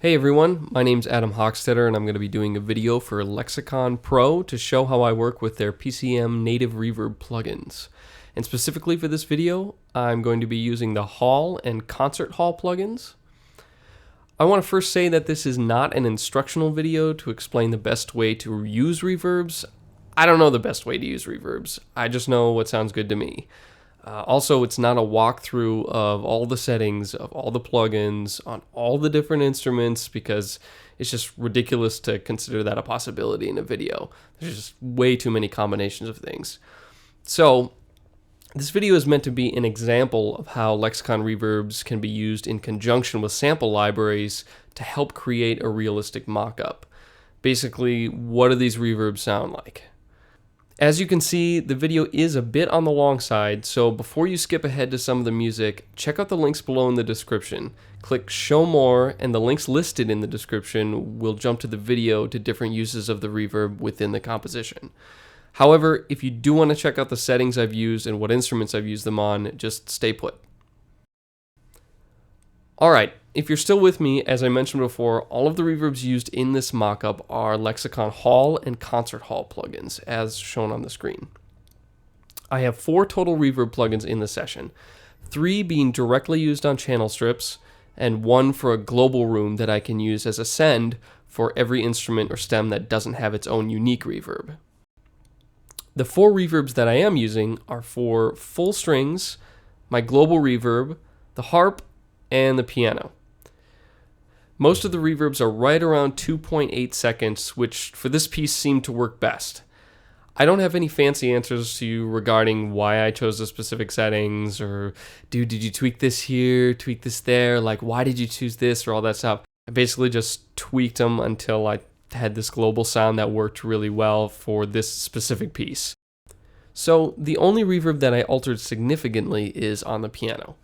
Hey everyone, my name's Adam Hochstatter and I'm going to be doing a video for Lexicon Pro to show how I work with their PCM native reverb plugins. And specifically for this video, I'm going to be using the Hall and Concert Hall plugins. I want to first say that this is not an instructional video to explain the best way to use reverbs. I don't know the best way to use reverbs. I just know what sounds good to me. Also, it's not a walkthrough of all the settings of all the plugins on all the different instruments because it's just ridiculous to consider that a possibility in a video. There's just way too many combinations of things. So, this video is meant to be an example of how Lexicon reverbs can be used in conjunction with sample libraries to help create a realistic mock-up. Basically, what do these reverbs sound like? As you can see, the video is a bit on the long side, so before you skip ahead to some of the music, check out the links below in the description. Click Show More, and the links listed in the description will jump to the video to different uses of the reverb within the composition. However, if you do want to check out the settings I've used and what instruments I've used them on, just stay put. Alright, if you're still with me, as I mentioned before, all of the reverbs used in this mockup are Lexicon Hall and Concert Hall plugins, as shown on the screen. I have 4 total reverb plugins in the session, 3 being directly used on channel strips, and 1 for a global room that I can use as a send for every instrument or stem that doesn't have its own unique reverb. The 4 reverbs that I am using are for full strings, my global reverb, the harp, and the piano. Most of the reverbs are right around 2.8 seconds, which for this piece seemed to work best. I don't have any fancy answers to you regarding why I chose the specific settings, or dude, did you tweak this here, tweak this there, like why did you choose this, or all that stuff. I basically just tweaked them until I had this global sound that worked really well for this specific piece. So the only reverb that I altered significantly is on the piano.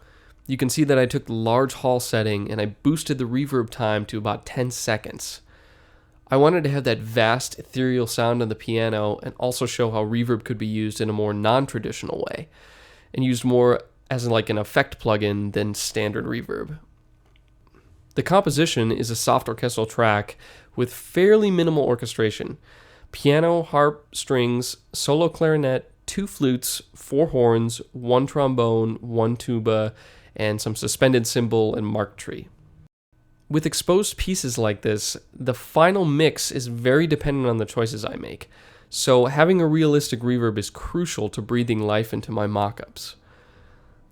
You can see that I took the large hall setting and I boosted the reverb time to about 10 seconds. I wanted to have that vast ethereal sound on the piano and also show how reverb could be used in a more non-traditional way and used more as like an effect plugin than standard reverb. The composition is a soft orchestral track with fairly minimal orchestration. Piano, harp, strings, solo clarinet, 2 flutes, 4 horns, 1 trombone, 1 tuba, and some suspended cymbal and mark tree. With exposed pieces like this, the final mix is very dependent on the choices I make, so having a realistic reverb is crucial to breathing life into my mockups.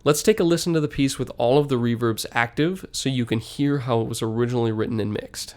Let's take a listen to the piece with all of the reverbs active so you can hear how it was originally written and mixed.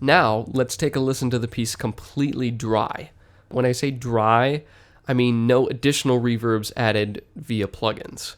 Now, let's take a listen to the piece completely dry. When I say dry, I mean no additional reverbs added via plugins.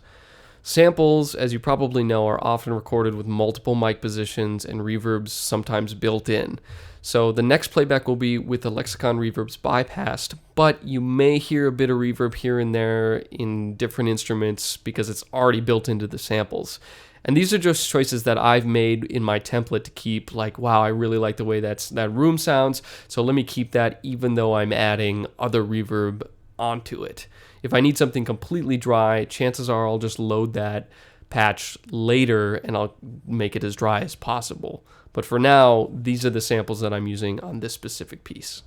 Samples, as you probably know, are often recorded with multiple mic positions and reverbs sometimes built in. So the next playback will be with the Lexicon reverbs bypassed, but you may hear a bit of reverb here and there in different instruments because it's already built into the samples. And these are just choices that I've made in my template to keep, like, wow, I really like the way that room sounds, so let me keep that even though I'm adding other reverb onto it. If I need something completely dry, chances are I'll just load that patch later and I'll make it as dry as possible. But for now, these are the samples that I'm using on this specific piece.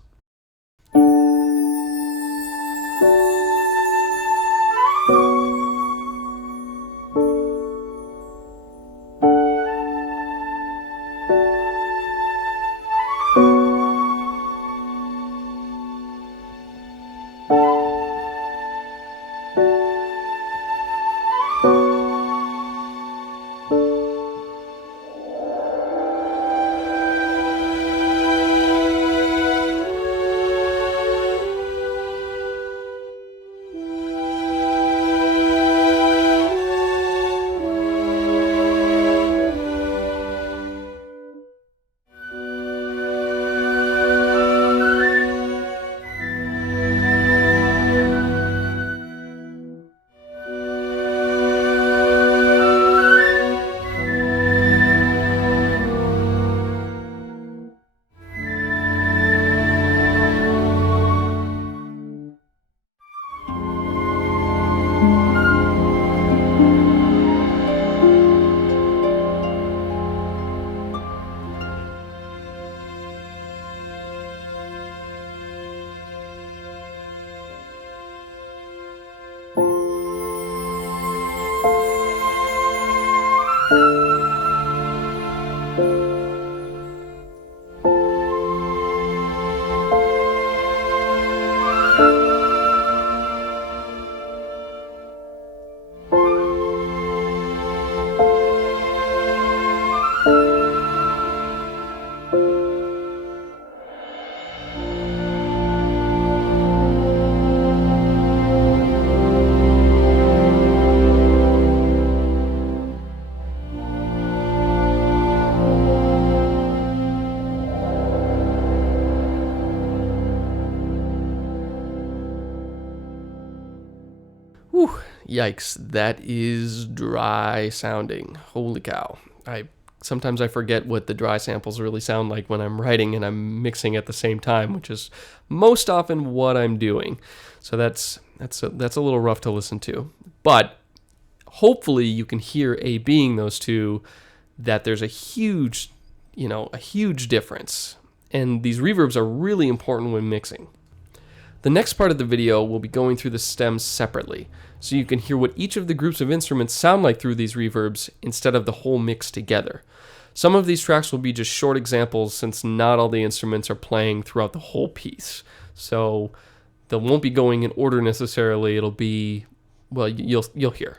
Whew, yikes, that is dry sounding. Holy cow. Sometimes I forget what the dry samples really sound like when I'm writing and I'm mixing at the same time, which is most often what I'm doing. So that's a little rough to listen to. But hopefully you can hear being those two, that there's a huge difference. And these reverbs are really important when mixing. The next part of the video will be going through the stems separately, so you can hear what each of the groups of instruments sound like through these reverbs instead of the whole mix together. Some of these tracks will be just short examples since not all the instruments are playing throughout the whole piece. So they won't be going in order necessarily, it'll be, well, you'll hear.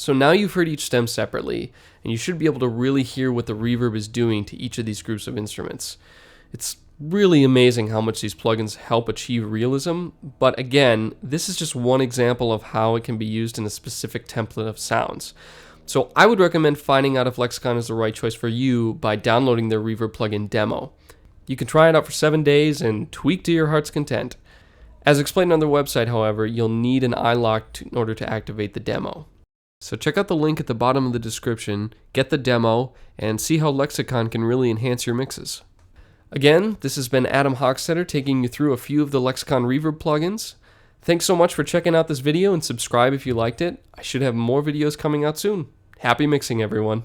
So now you've heard each stem separately, and you should be able to really hear what the reverb is doing to each of these groups of instruments. It's really amazing how much these plugins help achieve realism, but again, this is just one example of how it can be used in a specific template of sounds. So I would recommend finding out if Lexicon is the right choice for you by downloading their reverb plugin demo. You can try it out for 7 days and tweak to your heart's content. As explained on their website, however, you'll need an iLok in order to activate the demo. So check out the link at the bottom of the description, get the demo, and see how Lexicon can really enhance your mixes. Again, this has been Adam Hochstatter taking you through a few of the Lexicon reverb plugins. Thanks so much for checking out this video and subscribe if you liked it. I should have more videos coming out soon. Happy mixing, everyone.